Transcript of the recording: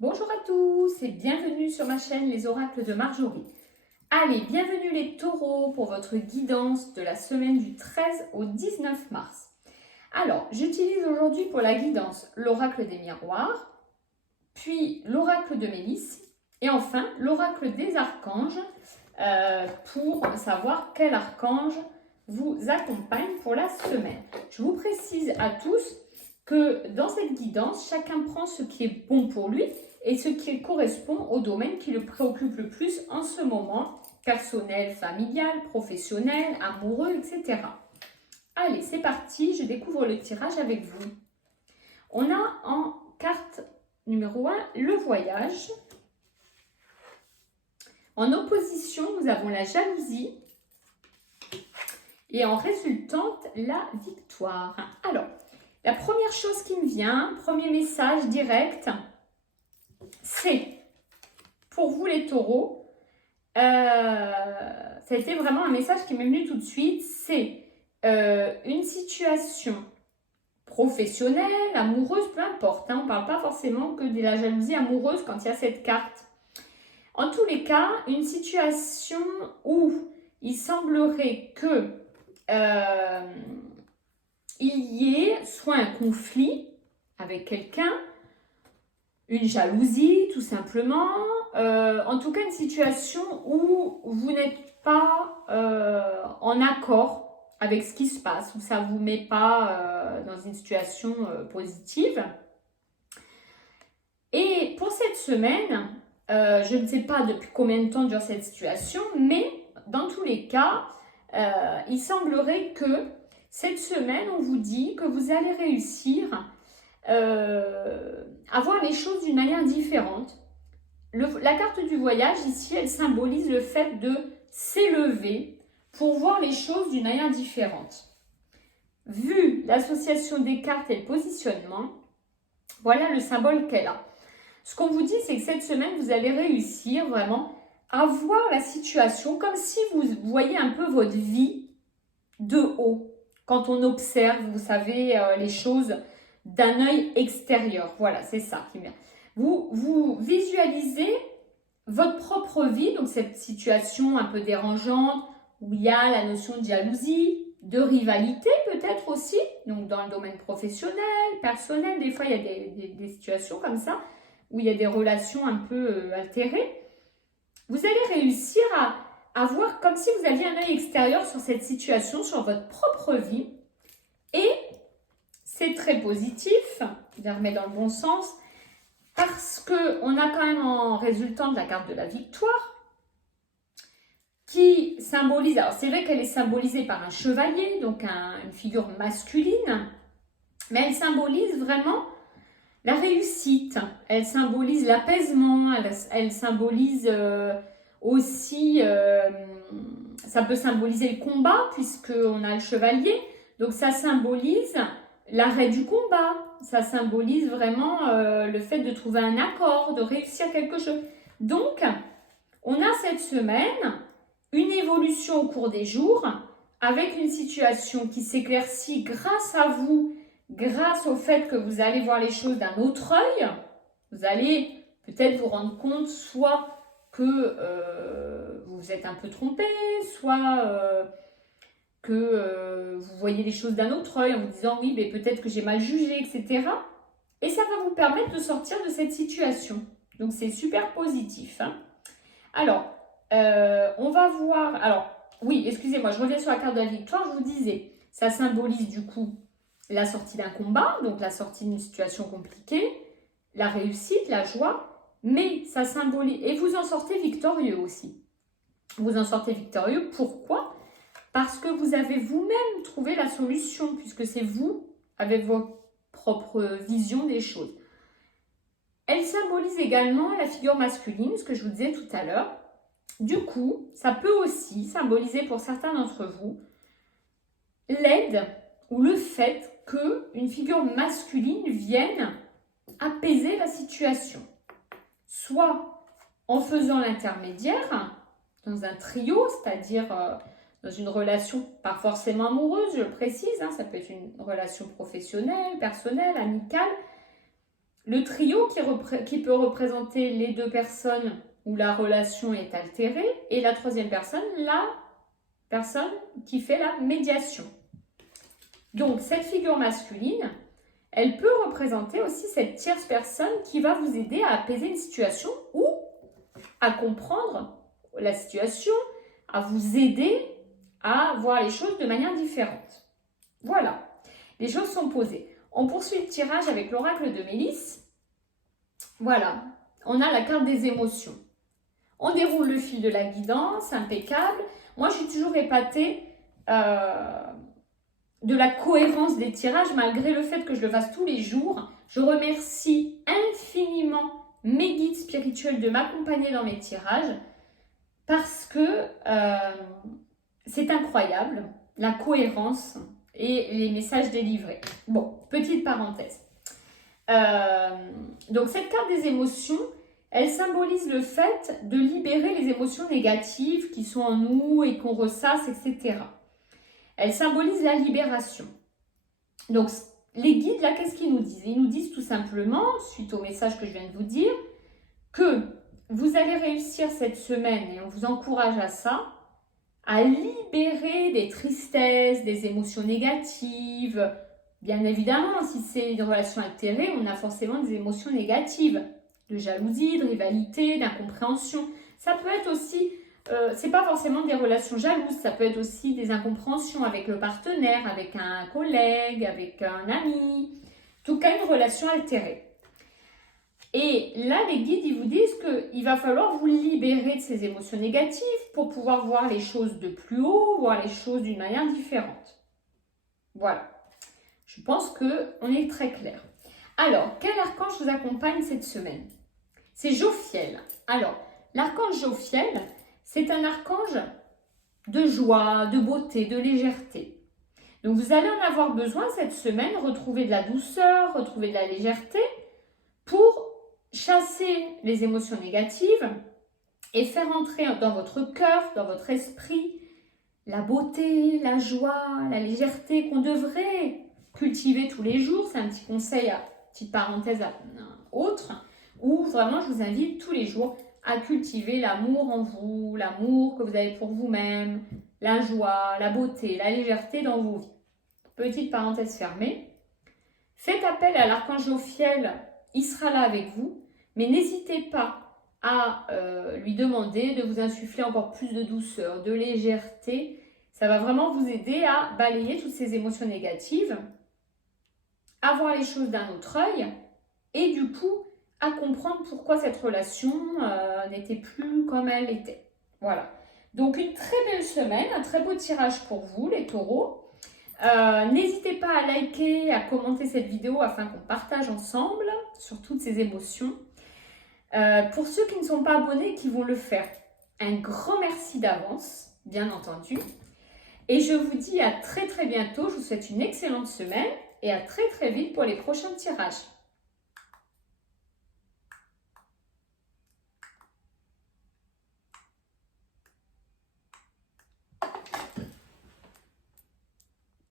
Bonjour à tous et bienvenue sur ma chaîne Les Oracles de Marjorie. Allez, bienvenue les taureaux pour votre guidance de la semaine du 13 au 19 mars. Alors, j'utilise aujourd'hui pour la guidance l'oracle des miroirs, puis l'oracle de Mélis et enfin l'oracle des archanges pour savoir quel archange vous accompagne pour la semaine. Je vous précise à tous que dans cette guidance, chacun prend ce qui est bon pour lui et ce qui correspond au domaine qui le préoccupe le plus en ce moment, personnel, familial, professionnel, amoureux, etc. Allez, c'est parti, je découvre le tirage avec vous. On a en carte numéro 1 le voyage. En opposition, nous avons la jalousie et en résultante, la victoire. Alors, la première chose qui me vient, premier message direct, c'est pour vous les taureaux, ça a été vraiment un message qui m'est venu tout de suite, c'est une situation professionnelle, amoureuse, peu importe, hein, on ne parle pas forcément que de la jalousie amoureuse quand il y a cette carte. En tous les cas, une situation où il semblerait que il y ait soit un conflit avec quelqu'un, une jalousie tout simplement, en tout cas une situation où vous n'êtes pas en accord avec ce qui se passe, où ça ne vous met pas dans une situation positive. Et pour cette semaine, je ne sais pas depuis combien de temps dure cette situation, mais dans tous les cas, il semblerait que cette semaine, on vous dit que vous allez réussir à voir les choses d'une manière différente. La carte du voyage, ici, elle symbolise le fait de s'élever pour voir les choses d'une manière différente. Vu l'association des cartes et le positionnement, voilà le symbole qu'elle a. Ce qu'on vous dit, c'est que cette semaine, vous allez réussir vraiment à voir la situation comme si vous voyez un peu votre vie de haut. Quand on observe, vous savez, les choses d'un œil extérieur. Voilà, c'est ça qui vient. Vous visualisez votre propre vie, donc cette situation un peu dérangeante, où il y a la notion de jalousie, de rivalité peut-être aussi, donc dans le domaine professionnel, personnel, des fois il y a des situations comme ça, où il y a des relations un peu altérées. Vous allez réussir à voir comme si vous aviez un œil extérieur sur cette situation, sur votre propre vie. Et c'est très positif, je la remets dans le bon sens, parce qu'on a quand même en résultant de la carte de la victoire, qui symbolise, alors c'est vrai qu'elle est symbolisée par un chevalier, donc une figure masculine, mais elle symbolise vraiment la réussite, elle symbolise l'apaisement, elle symbolise aussi, ça peut symboliser le combat puisqu'on a le chevalier, donc ça symbolise l'arrêt du combat, ça symbolise vraiment le fait de trouver un accord, de réussir quelque chose. Donc, on a cette semaine une évolution au cours des jours avec une situation qui s'éclaircit grâce à vous, grâce au fait que vous allez voir les choses d'un autre œil. Vous allez peut-être vous rendre compte soit que vous êtes un peu trompé, soit que vous voyez les choses d'un autre œil en vous disant oui, mais peut-être que j'ai mal jugé, etc. Et ça va vous permettre de sortir de cette situation. Donc c'est super positif. Hein. Alors, on va voir... Alors, oui, excusez-moi, je reviens sur la carte de la victoire. Je vous disais, ça symbolise du coup la sortie d'un combat, donc la sortie d'une situation compliquée, la réussite, la joie, mais ça symbolise... Et vous en sortez victorieux aussi. Vous en sortez victorieux, pourquoi ? Parce que vous avez vous-même trouvé la solution, puisque c'est vous, avec votre propre vision des choses. Elle symbolise également la figure masculine, ce que je vous disais tout à l'heure. Du coup, ça peut aussi symboliser pour certains d'entre vous l'aide ou le fait qu'une figure masculine vienne apaiser la situation. Soit en faisant l'intermédiaire, dans un trio, c'est-à-dire dans une relation pas forcément amoureuse, je le précise, hein, ça peut être une relation professionnelle, personnelle, amicale. Le trio qui peut représenter les deux personnes où la relation est altérée et la troisième personne, la personne qui fait la médiation. Donc, cette figure masculine, elle peut représenter aussi cette tierce personne qui va vous aider à apaiser une situation ou à comprendre la situation, à vous aider à voir les choses de manière différente. Voilà, les choses sont posées. On poursuit le tirage avec l'oracle de Mélisse. Voilà, on a la carte des émotions. On déroule le fil de la guidance, impeccable. Moi, je suis toujours épatée de la cohérence des tirages, malgré le fait que je le fasse tous les jours. Je remercie infiniment mes guides spirituels de m'accompagner dans mes tirages parce que c'est incroyable, la cohérence et les messages délivrés. Bon, petite parenthèse. Donc, cette carte des émotions, elle symbolise le fait de libérer les émotions négatives qui sont en nous et qu'on ressasse, etc. Elle symbolise la libération. Donc, les guides, là, qu'est-ce qu'ils nous disent? Ils nous disent tout simplement, suite au message que je viens de vous dire, que vous allez réussir cette semaine, et on vous encourage à ça, à libérer des tristesses, des émotions négatives. Bien évidemment, si c'est une relation altérée, on a forcément des émotions négatives, de jalousie, de rivalité, d'incompréhension. Ça peut être aussi, c'est pas forcément des relations jalouses, ça peut être aussi des incompréhensions avec le partenaire, avec un collègue, avec un ami, en tout cas une relation altérée. Et là, les guides, ils vous disent qu'il va falloir vous libérer de ces émotions négatives pour pouvoir voir les choses de plus haut, voir les choses d'une manière différente. Voilà. Je pense qu'on est très clair. Alors, quel archange vous accompagne cette semaine? C'est Jophiel. Alors, l'archange Jophiel, c'est un archange de joie, de beauté, de légèreté. Donc, vous allez en avoir besoin cette semaine, retrouver de la douceur, retrouver de la légèreté pour chasser les émotions négatives et faire entrer dans votre cœur, dans votre esprit, la beauté, la joie, la légèreté qu'on devrait cultiver tous les jours. C'est un petit conseil, petite parenthèse autre, où vraiment je vous invite tous les jours à cultiver l'amour en vous, l'amour que vous avez pour vous-même, la joie, la beauté, la légèreté dans vos vies. Petite parenthèse fermée. Faites appel à l'archange Jophiel, il sera là avec vous, mais n'hésitez pas à lui demander de vous insuffler encore plus de douceur, de légèreté. Ça va vraiment vous aider à balayer toutes ces émotions négatives, à voir les choses d'un autre œil et du coup à comprendre pourquoi cette relation n'était plus comme elle était. Voilà. Donc une très belle semaine, un très beau tirage pour vous les taureaux. N'hésitez pas à liker, à commenter cette vidéo afin qu'on partage ensemble sur toutes ces émotions. Pour ceux qui ne sont pas abonnés et qui vont le faire, un grand merci d'avance, bien entendu. Et je vous dis à très très bientôt. Je vous souhaite une excellente semaine et à très très vite pour les prochains tirages.